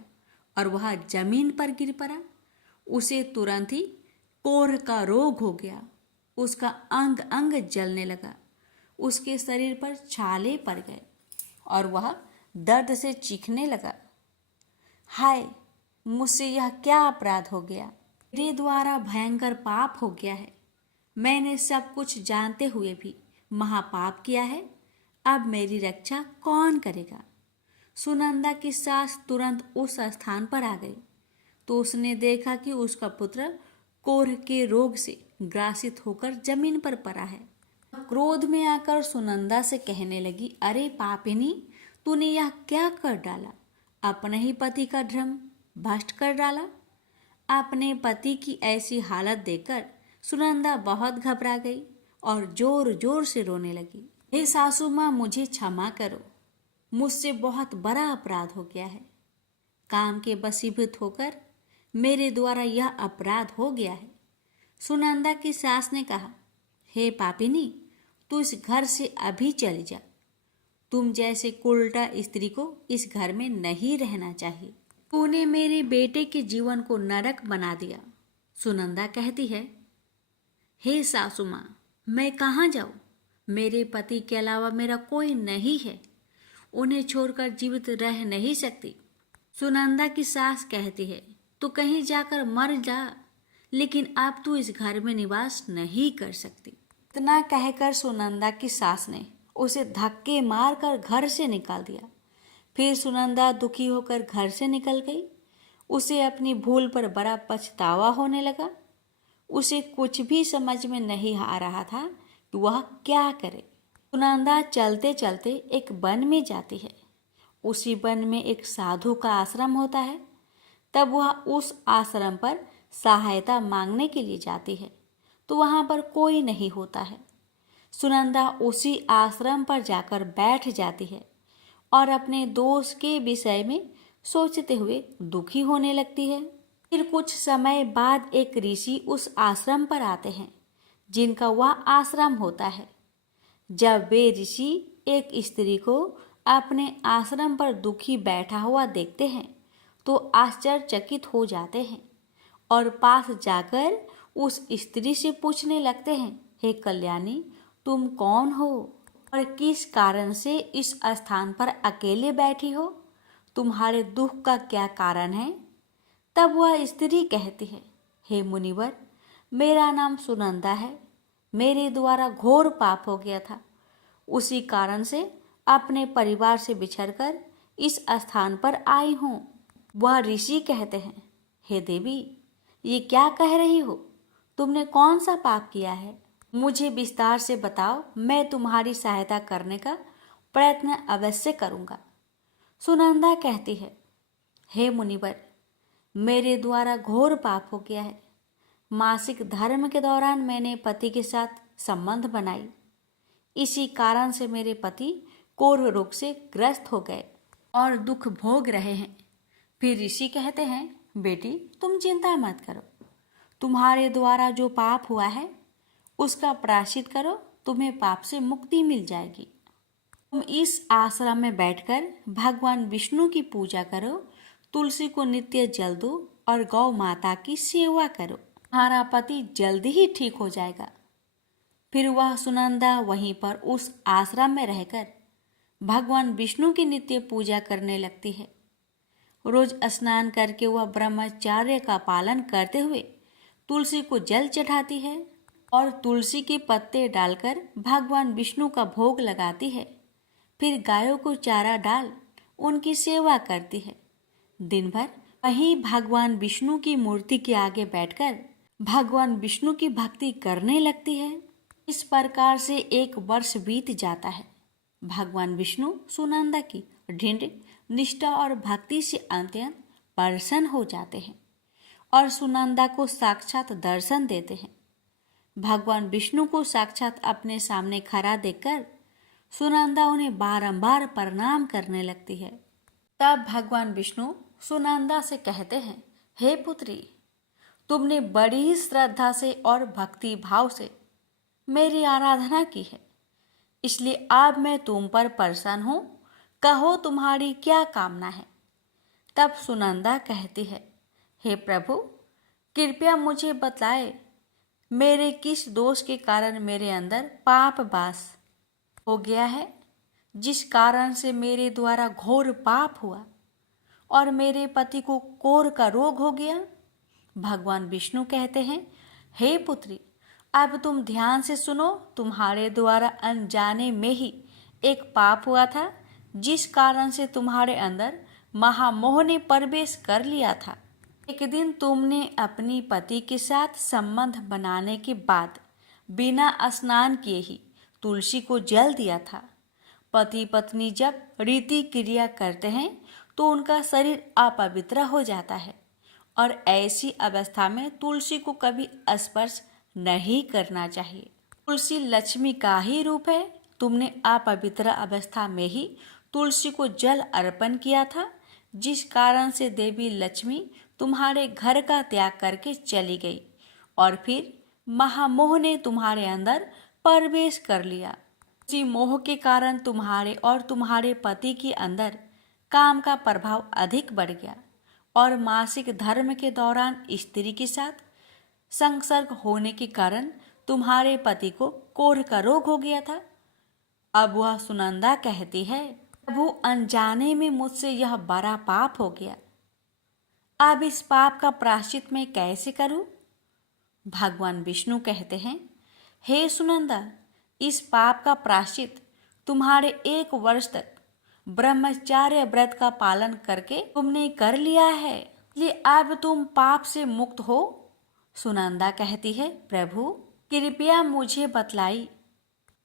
और वह जमीन पर गिर पड़ा। उसे तुरंत ही कोढ़ का रोग हो गया। उसका अंग अंग जलने लगा। उसके शरीर पर छाले पड़ गए और वह दर्द से चीखने लगा। हाय, मुझसे यह क्या अपराध हो गया। मेरे द्वारा भयंकर पाप हो गया है। मैंने सब कुछ जानते हुए भी महापाप किया है। अब मेरी रक्षा कौन करेगा। सुनंदा की सास तुरंत उस स्थान पर आ गई तो उसने देखा कि उसका पुत्र कोढ़ के रोग से ग्रासित होकर जमीन पर पड़ा है। क्रोध में आकर सुनंदा से कहने लगी, अरे पापिनी, तूने यह क्या कर डाला। अपने ही पति का धर्म भ्रष्ट कर डाला। अपने पति की ऐसी हालत देखकर सुनंदा बहुत घबरा गई और जोर जोर से रोने लगी। हे सासू माँ, मुझे क्षमा करो। मुझसे बहुत बड़ा अपराध हो गया है। काम के वशीभूत होकर मेरे द्वारा यह अपराध हो गया है। सुनंदा की सास ने कहा, हे पापिनी, तू इस घर से अभी चली जा। तुम जैसे उल्टा स्त्री को इस घर में नहीं रहना चाहिए। तूने मेरे बेटे के जीवन को नरक बना दिया। सुनंदा कहती है, हे सासू माँ, मैं कहाँ जाऊँ। मेरे पति के अलावा मेरा कोई नहीं है। उन्हें छोड़कर जीवित रह नहीं सकती। सुनंदा की सास कहती है, तू कहीं जाकर मर जा, लेकिन अब तू इस घर में निवास नहीं कर सकती। इतना कहकर सुनंदा की सास ने उसे धक्के मारकर घर से निकाल दिया। फिर सुनंदा दुखी होकर घर से निकल गई। उसे अपनी भूल पर बड़ा पछतावा होने लगा। उसे कुछ भी समझ में नहीं आ रहा था कि वह क्या करे। सुनंदा चलते चलते एक वन में जाती है। उसी वन में एक साधु का आश्रम होता है। तब वह उस आश्रम पर सहायता मांगने के लिए जाती है तो वहाँ पर कोई नहीं होता है। सुनंदा उसी आश्रम पर जाकर बैठ जाती है और अपने दोस्त के विषय में सोचते हुए दुखी होने लगती है। फिर कुछ समय बाद एक ऋषि उस आश्रम पर आते हैं जिनका वह आश्रम होता है। जब वे ऋषि एक स्त्री को अपने आश्रम पर दुखी बैठा हुआ देखते हैं तो आश्चर्यचकित हो जाते हैं और पास जाकर उस स्त्री से पूछने लगते हैं, हे कल्याणी, तुम कौन हो और किस कारण से इस स्थान पर अकेले बैठी हो। तुम्हारे दुख का क्या कारण है। तब वह स्त्री कहती है, हे मुनिवर, मेरा नाम सुनंदा है। मेरे द्वारा घोर पाप हो गया था। उसी कारण से अपने परिवार से बिछड़कर इस स्थान पर आई हूँ। वह ऋषि कहते हैं, हे देवी, ये क्या कह रही हो। तुमने कौन सा पाप किया है। मुझे विस्तार से बताओ। मैं तुम्हारी सहायता करने का प्रयत्न अवश्य करूँगा। सुनंदा कहती है, हे मुनिवर, मेरे द्वारा घोर पाप हो गया है। मासिक धर्म के दौरान मैंने पति के साथ संबंध बनाई। इसी कारण से मेरे पति कोढ़ रोग से ग्रस्त हो गए और दुख भोग रहे हैं। फिर ऋषि कहते हैं, बेटी, तुम चिंता मत करो। तुम्हारे द्वारा जो पाप हुआ है उसका प्रायश्चित करो, तुम्हें पाप से मुक्ति मिल जाएगी। तुम इस आश्रम में बैठकर भगवान विष्णु की पूजा करो, तुलसी को नित्य जल दो और गौ माता की सेवा करो। तुम्हारा पति जल्दी ही ठीक हो जाएगा। फिर वह सुनंदा वहीं पर उस आश्रम में रहकर भगवान विष्णु की नित्य पूजा करने लगती है। रोज स्नान करके वह ब्रह्मचर्य का पालन करते हुए तुलसी को जल चढ़ाती है और तुलसी के पत्ते डालकर भगवान विष्णु का भोग लगाती है। फिर गायों को चारा डाल उनकी सेवा करती है। दिन भर वहीं भगवान विष्णु की मूर्ति के आगे बैठकर भगवान विष्णु की भक्ति करने लगती है। इस प्रकार से 1 वर्ष बीत जाता है। भगवान विष्णु सुनंदा की दृढ़ निष्ठा और भक्ति से अत्यंत प्रसन्न हो जाते हैं और सुनंदा को साक्षात दर्शन देते हैं। भगवान विष्णु को साक्षात अपने सामने खड़ा देखकर सुनंदा उन्हें बारंबार प्रणाम करने लगती है। तब भगवान विष्णु सुनंदा से कहते हैं, हे पुत्री, तुमने बड़ी ही श्रद्धा से और भक्ति भाव से मेरी आराधना की है। इसलिए अब मैं तुम पर प्रसन्न हूँ, कहो तुम्हारी क्या कामना है। तब सुनंदा कहती है, हे प्रभु, कृपया मुझे बतलाए मेरे किस दोष के कारण मेरे अंदर पाप वास हो गया है, जिस कारण से मेरे द्वारा घोर पाप हुआ और मेरे पति को कोढ़ का रोग हो गया। भगवान विष्णु कहते हैं, हे पुत्री, अब तुम ध्यान से सुनो। तुम्हारे द्वारा अनजाने में ही एक पाप हुआ था, जिस कारण से तुम्हारे अंदर महामोह ने प्रवेश कर लिया था। एक दिन तुमने अपनी पति के साथ संबंध बनाने के बाद बिना स्नान किए ही तुलसी को जल दिया था। पति पत्नी जब रीति क्रिया करते हैं तो उनका शरीर अपवित्र हो जाता है और ऐसी अवस्था में तुलसी को कभी स्पर्श नहीं करना चाहिए। तुलसी लक्ष्मी का ही रूप है। तुमने अपवित्र अवस्था में ही तुलसी को जल अर्पण किया था, जिस कारण से देवी लक्ष्मी तुम्हारे घर का त्याग करके चली गई और फिर महामोह ने तुम्हारे अंदर प्रवेश कर लिया। उसी मोह के कारण तुम्हारे और तुम्हारे पति के अंदर काम का प्रभाव अधिक बढ़ गया और मासिक धर्म के दौरान स्त्री के साथ संसर्ग होने के कारण तुम्हारे पति को कोढ़ का रोग हो गया था। अब वह सुनंदा कहती है, प्रभु, अनजाने में मुझसे यह बड़ा पाप हो गया। अब इस पाप का प्रायश्चित मैं कैसे करूं? भगवान विष्णु कहते हैं, हे सुनंदा, इस पाप का प्रायश्चित तुम्हारे 1 वर्ष तक ब्रह्मचार्य व्रत का पालन करके तुमने कर लिया है, इसलिए अब तुम पाप से मुक्त हो। सुनंदा कहती है, प्रभु, कृपया मुझे बतलाई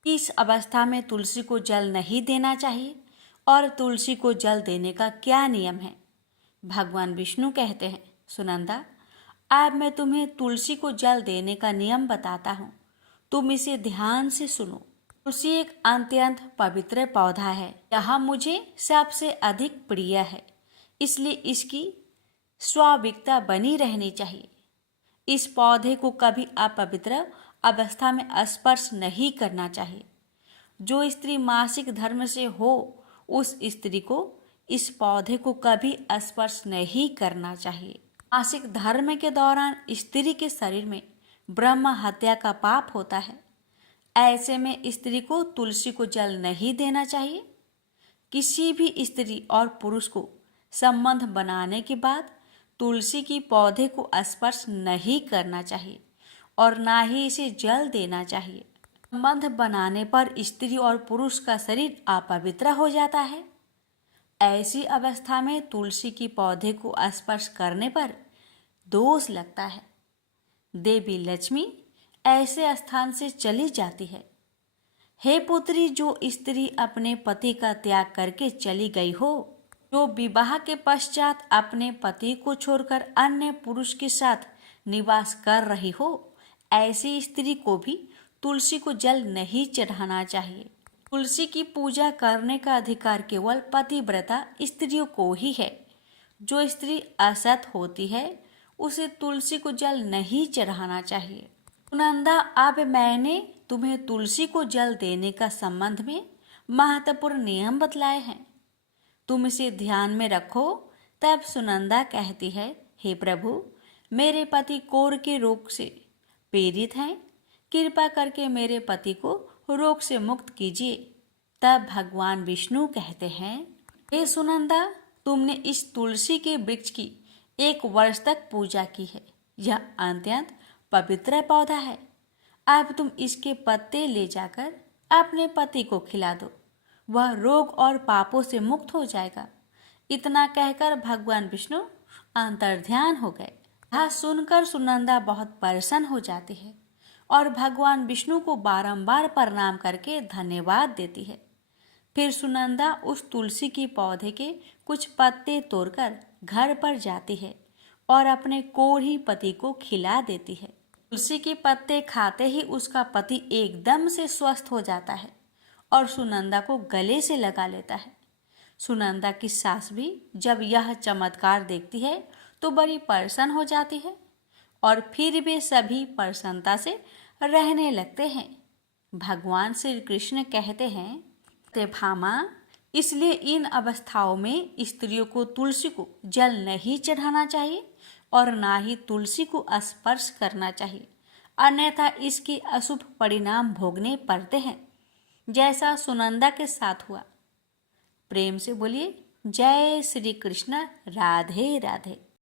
इस अवस्था में तुलसी को जल नहीं देना चाहिए और तुलसी को जल देने का क्या नियम है। भगवान विष्णु कहते हैं, सुनंदा, अब मैं तुम्हें तुलसी को जल देने का नियम बताता हूँ, तुम इसे ध्यान से सुनो। तुलसी एक अत्यंत पवित्र पौधा है। यह मुझे सबसे अधिक प्रिय है, इसलिए इसकी स्वाभाविकता बनी रहनी चाहिए। इस पौधे को कभी अपवित्र अवस्था में स्पर्श नहीं करना चाहिए। जो स्त्री मासिक धर्म से हो, उस स्त्री को इस पौधे को कभी स्पर्श नहीं करना चाहिए। मासिक धर्म के दौरान स्त्री के शरीर में ब्रह्म हत्या का पाप होता है। ऐसे में स्त्री को तुलसी को जल नहीं देना चाहिए। किसी भी स्त्री और पुरुष को संबंध बनाने के बाद तुलसी की पौधे को स्पर्श नहीं करना चाहिए और ना ही इसे जल देना चाहिए। संबंध बनाने पर स्त्री और पुरुष का शरीर अपवित्र हो जाता है। ऐसी अवस्था में तुलसी की पौधे को स्पर्श करने पर दोष लगता है। देवी लक्ष्मी ऐसे स्थान से चली जाती है। हे पुत्री, जो स्त्री अपने पति का त्याग करके चली गई हो, जो विवाह के पश्चात अपने पति को छोड़कर अन्य पुरुष के साथ निवास कर रही हो, ऐसी स्त्री को भी तुलसी को जल नहीं चढ़ाना चाहिए। तुलसी की पूजा करने का अधिकार केवल पतिव्रता स्त्रियों को ही है। जो स्त्री असत होती है, उसे तुलसी को जल नहीं चढ़ाना चाहिए। सुनंदा, अब मैंने तुम्हें तुलसी को जल देने का संबंध में महत्वपूर्ण नियम बतलाए हैं, तुम इसे ध्यान में रखो। तब सुनंदा कहती है, हे प्रभु, मेरे पति कोढ़ के रोग से पीड़ित हैं, कृपा करके मेरे पति को रोग से मुक्त कीजिए। तब भगवान विष्णु कहते हैं, हे सुनंदा, तुमने इस तुलसी के वृक्ष की 1 वर्ष तक पूजा की है। यह अत्यंत पवित्र पौधा है। अब तुम इसके पत्ते ले जाकर अपने पति को खिला दो, वह रोग और पापों से मुक्त हो जाएगा। इतना कहकर भगवान विष्णु अंतर्ध्यान हो गए। यह सुनकर सुनंदा बहुत प्रसन्न हो जाती है और भगवान विष्णु को बारंबार प्रणाम करके धन्यवाद देती है। फिर सुनंदा उस तुलसी की पौधे के कुछ पत्ते तोड़कर घर पर जाती है और अपने कोढ़ी पति को खिला देती है। तुलसी के पत्ते खाते ही उसका पति एकदम से स्वस्थ हो जाता है और सुनंदा को गले से लगा लेता है। सुनंदा की सास भी जब यह चमत्कार देखती है तो बड़ी प्रसन्न हो जाती है और फिर वे सभी प्रसन्नता से रहने लगते हैं। भगवान श्री कृष्ण कहते हैं, सत्यभामा, इसलिए इन अवस्थाओं में स्त्रियों को तुलसी को जल नहीं चढ़ाना चाहिए और ना ही तुलसी को स्पर्श करना चाहिए, अन्यथा इसके अशुभ परिणाम भोगने पड़ते हैं, जैसा सुनंदा के साथ हुआ। प्रेम से बोलिए जय श्री कृष्ण। राधे राधे।